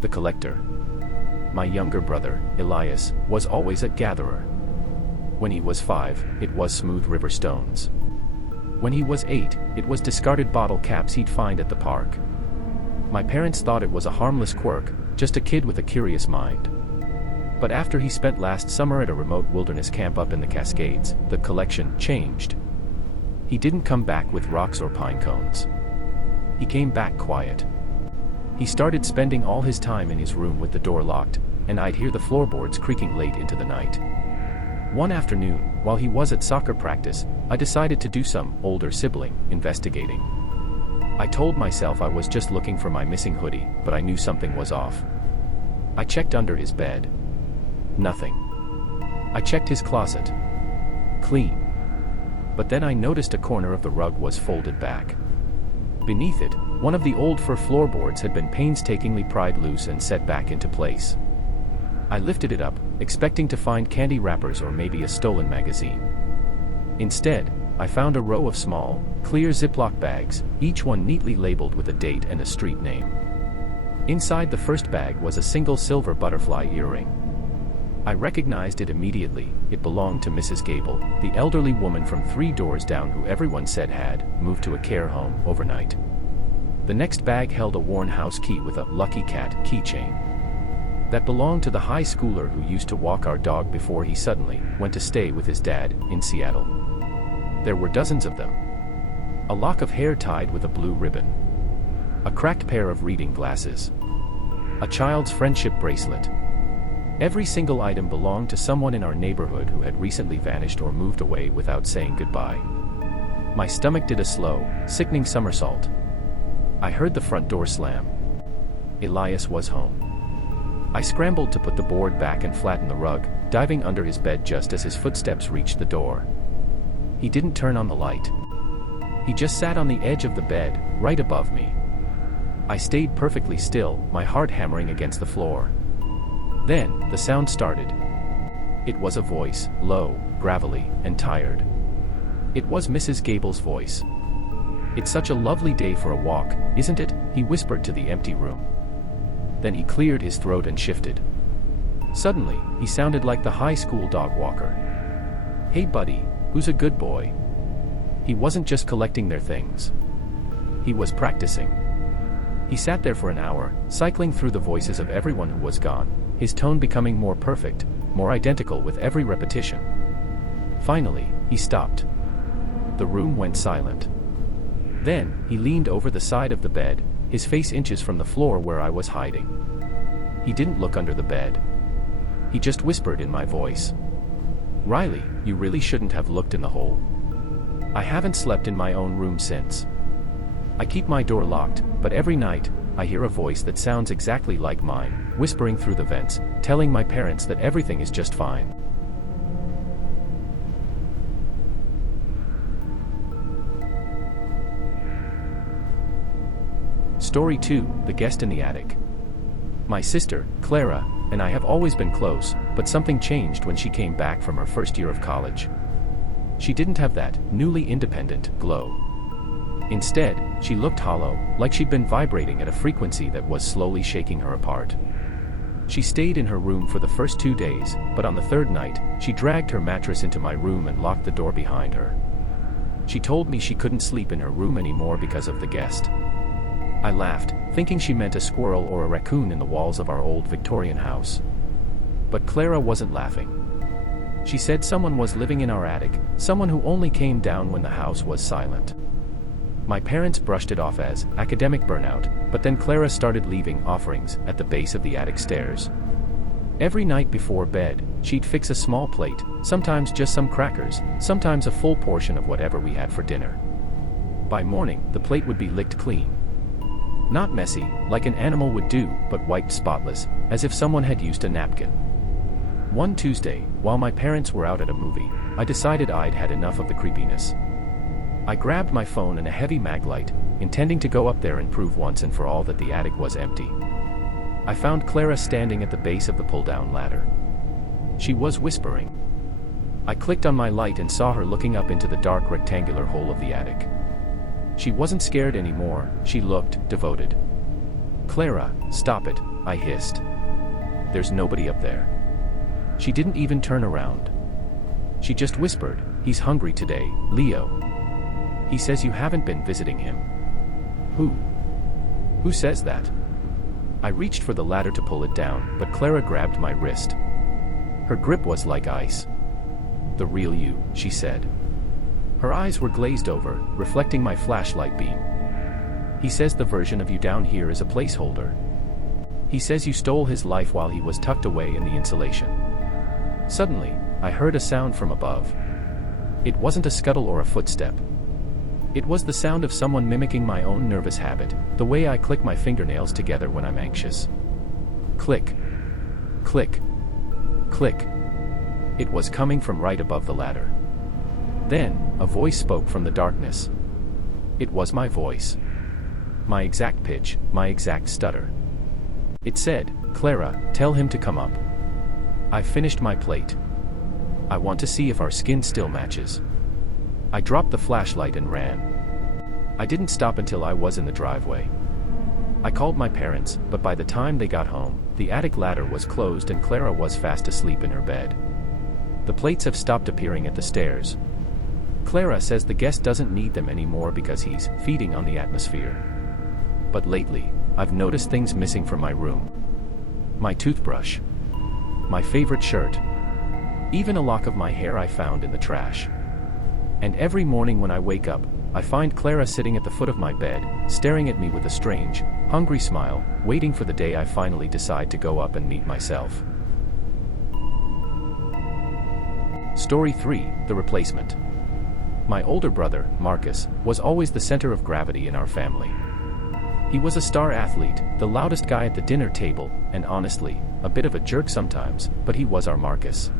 the collector. My younger brother, Elias, was always a gatherer. When he was 5, it was smooth river stones. When he was 8, it was discarded bottle caps he'd find at the park. My parents thought it was a harmless quirk, just a kid with a curious mind. But after he spent last summer at a remote wilderness camp up in the Cascades, the collection changed. He didn't come back with rocks or pine cones. He came back quiet. He started spending all his time in his room with the door locked, and I'd hear the floorboards creaking late into the night. One afternoon, while he was at soccer practice, I decided to do some older sibling investigating. I told myself I was just looking for my missing hoodie, but I knew something was off. I checked under his bed. Nothing. I checked his closet. Clean. But then I noticed a corner of the rug was folded back. Beneath it, one of the old fur floorboards had been painstakingly pried loose and set back into place. I lifted it up, expecting to find candy wrappers or maybe a stolen magazine. Instead, I found a row of small, clear Ziploc bags, each one neatly labeled with a date and a street name. Inside the first bag was a single silver butterfly earring. I recognized it immediately. It belonged to Mrs. Gable, the elderly woman from 3 doors down who everyone said had moved to a care home overnight. The next bag held a worn house key with a Lucky Cat keychain. That belonged to the high schooler who used to walk our dog before he suddenly went to stay with his dad in Seattle. There were dozens of them. A lock of hair tied with a blue ribbon. A cracked pair of reading glasses. A child's friendship bracelet. Every single item belonged to someone in our neighborhood who had recently vanished or moved away without saying goodbye. My stomach did a slow, sickening somersault. I heard the front door slam. Elias was home. I scrambled to put the board back and flatten the rug, diving under his bed just as his footsteps reached the door. He didn't turn on the light. He just sat on the edge of the bed, right above me. I stayed perfectly still, my heart hammering against the floor. Then, the sound started. It was a voice, low, gravelly, and tired. It was Mrs. Gable's voice. "It's such a lovely day for a walk, isn't it?" he whispered to the empty room. Then he cleared his throat and shifted. Suddenly, he sounded like the high school dog walker. "Hey buddy, who's a good boy?" He wasn't just collecting their things. He was practicing. He sat there for an hour, cycling through the voices of everyone who was gone, his tone becoming more perfect, more identical with every repetition. Finally, he stopped. The room went silent. Then, he leaned over the side of the bed, his face inches from the floor where I was hiding. He didn't look under the bed. He just whispered in my voice. "Riley, you really shouldn't have looked in the hole. I haven't slept in my own room since. I keep my door locked, but every night, I hear a voice that sounds exactly like mine, whispering through the vents, telling my parents that everything is just fine." Story 2, The Guest in the Attic. My sister, Clara, and I have always been close, but something changed when she came back from her first year of college. She didn't have that newly independent glow. Instead, she looked hollow, like she'd been vibrating at a frequency that was slowly shaking her apart. She stayed in her room for the first 2 days, but on the third night, she dragged her mattress into my room and locked the door behind her. She told me she couldn't sleep in her room anymore because of the guest. I laughed, thinking she meant a squirrel or a raccoon in the walls of our old Victorian house. But Clara wasn't laughing. She said someone was living in our attic, someone who only came down when the house was silent. My parents brushed it off as academic burnout, but then Clara started leaving offerings at the base of the attic stairs. Every night before bed, she'd fix a small plate, sometimes just some crackers, sometimes a full portion of whatever we had for dinner. By morning, the plate would be licked clean. Not messy, like an animal would do, but wiped spotless, as if someone had used a napkin. One Tuesday, while my parents were out at a movie, I decided I'd had enough of the creepiness. I grabbed my phone and a heavy mag light, intending to go up there and prove once and for all that the attic was empty. I found Clara standing at the base of the pull-down ladder. She was whispering. I clicked on my light and saw her looking up into the dark rectangular hole of the attic. She wasn't scared anymore, she looked devoted. "Clara, stop it," I hissed. There's nobody up there. She didn't even turn around. She just whispered, he's hungry today, Leo. He says you haven't been visiting him. Who? Who says that? I reached for the ladder to pull it down, but Clara grabbed my wrist. Her grip was like ice. The real you, she said. Her eyes were glazed over, reflecting my flashlight beam. He says the version of you down here is a placeholder. He says you stole his life while he was tucked away in the insulation. Suddenly, I heard a sound from above. It wasn't a scuttle or a footstep. It was the sound of someone mimicking my own nervous habit, the way I click my fingernails together when I'm anxious. Click. Click. Click. It was coming from right above the ladder. Then, a voice spoke from the darkness. It was my voice. My exact pitch, my exact stutter. It said, Clara, tell him to come up. I finished my plate. I want to see if our skin still matches. I dropped the flashlight and ran. I didn't stop until I was in the driveway. I called my parents, but by the time they got home, the attic ladder was closed and Clara was fast asleep in her bed. The plates have stopped appearing at the stairs. Clara says the guest doesn't need them anymore because he's feeding on the atmosphere. But lately, I've noticed things missing from my room. My toothbrush. My favorite shirt. Even a lock of my hair I found in the trash. And every morning when I wake up, I find Clara sitting at the foot of my bed, staring at me with a strange, hungry smile, waiting for the day I finally decide to go up and meet myself. Story 3, The Replacement. My older brother, Marcus, was always the center of gravity in our family. He was a star athlete, the loudest guy at the dinner table, and honestly, a bit of a jerk sometimes, but he was our Marcus.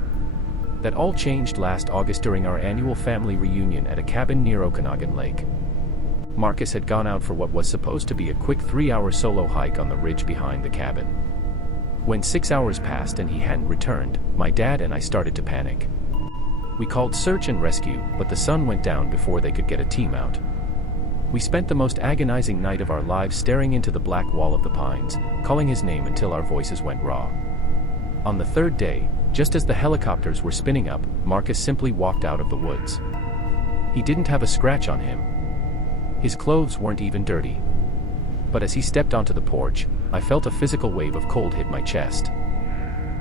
That all changed last August during our annual family reunion at a cabin near Okanagan Lake. Marcus had gone out for what was supposed to be a quick 3-hour solo hike on the ridge behind the cabin. When 6 hours passed and he hadn't returned, my dad and I started to panic. We called search and rescue, but the sun went down before they could get a team out. We spent the most agonizing night of our lives staring into the black wall of the pines, calling his name until our voices went raw. On the third day, just as the helicopters were spinning up, Marcus simply walked out of the woods. He didn't have a scratch on him. His clothes weren't even dirty. But as he stepped onto the porch, I felt a physical wave of cold hit my chest.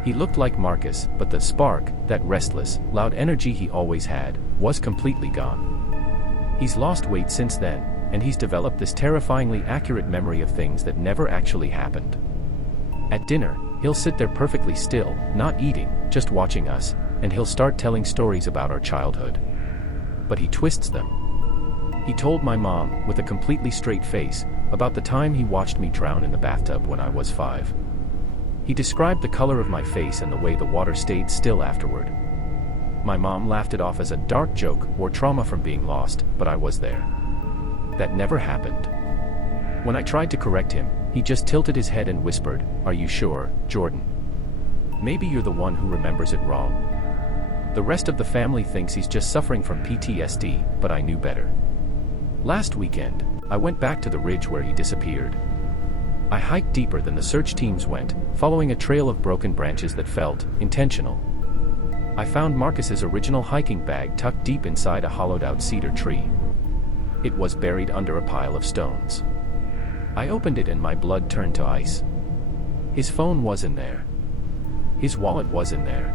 He looked like Marcus, but the spark, that restless, loud energy he always had, was completely gone. He's lost weight since then, and he's developed this terrifyingly accurate memory of things that never actually happened. At dinner, he'll sit there perfectly still, not eating, just watching us, and he'll start telling stories about our childhood. But he twists them. He told my mom, with a completely straight face, about the time he watched me drown in the bathtub when I was 5. He described the color of my face and the way the water stayed still afterward. My mom laughed it off as a dark joke or trauma from being lost, but I was there. That never happened. When I tried to correct him, he just tilted his head and whispered, "Are you sure, Jordan? Maybe you're the one who remembers it wrong." The rest of the family thinks he's just suffering from PTSD, but I knew better. Last weekend, I went back to the ridge where he disappeared. I hiked deeper than the search teams went, following a trail of broken branches that felt intentional. I found Marcus's original hiking bag tucked deep inside a hollowed-out cedar tree. It was buried under a pile of stones. I opened it and my blood turned to ice. His phone was in there. His wallet was in there.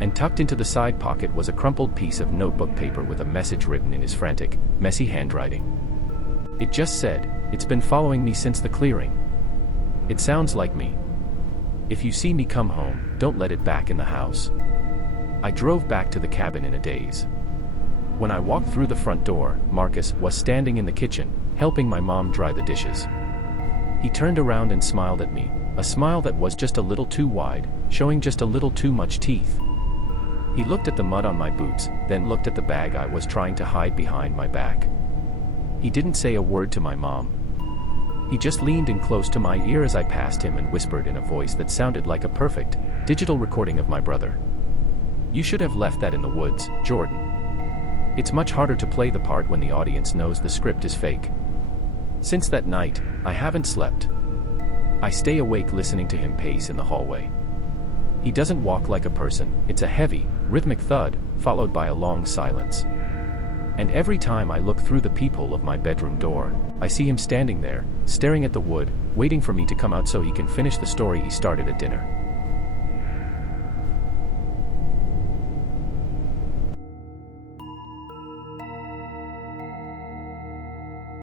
And tucked into the side pocket was a crumpled piece of notebook paper with a message written in his frantic, messy handwriting. It just said, "It's been following me since the clearing. It sounds like me. If you see me come home, don't let it back in the house." I drove back to the cabin in a daze. When I walked through the front door, Marcus was standing in the kitchen, helping my mom dry the dishes. He turned around and smiled at me, a smile that was just a little too wide, showing just a little too much teeth. He looked at the mud on my boots, then looked at the bag I was trying to hide behind my back. He didn't say a word to my mom. He just leaned in close to my ear as I passed him and whispered in a voice that sounded like a perfect, digital recording of my brother. "You should have left that in the woods, Jordan. It's much harder to play the part when the audience knows the script is fake." Since that night, I haven't slept. I stay awake listening to him pace in the hallway. He doesn't walk like a person, it's a heavy, rhythmic thud, followed by a long silence. And every time I look through the peephole of my bedroom door, I see him standing there, staring at the wood, waiting for me to come out so he can finish the story he started at dinner.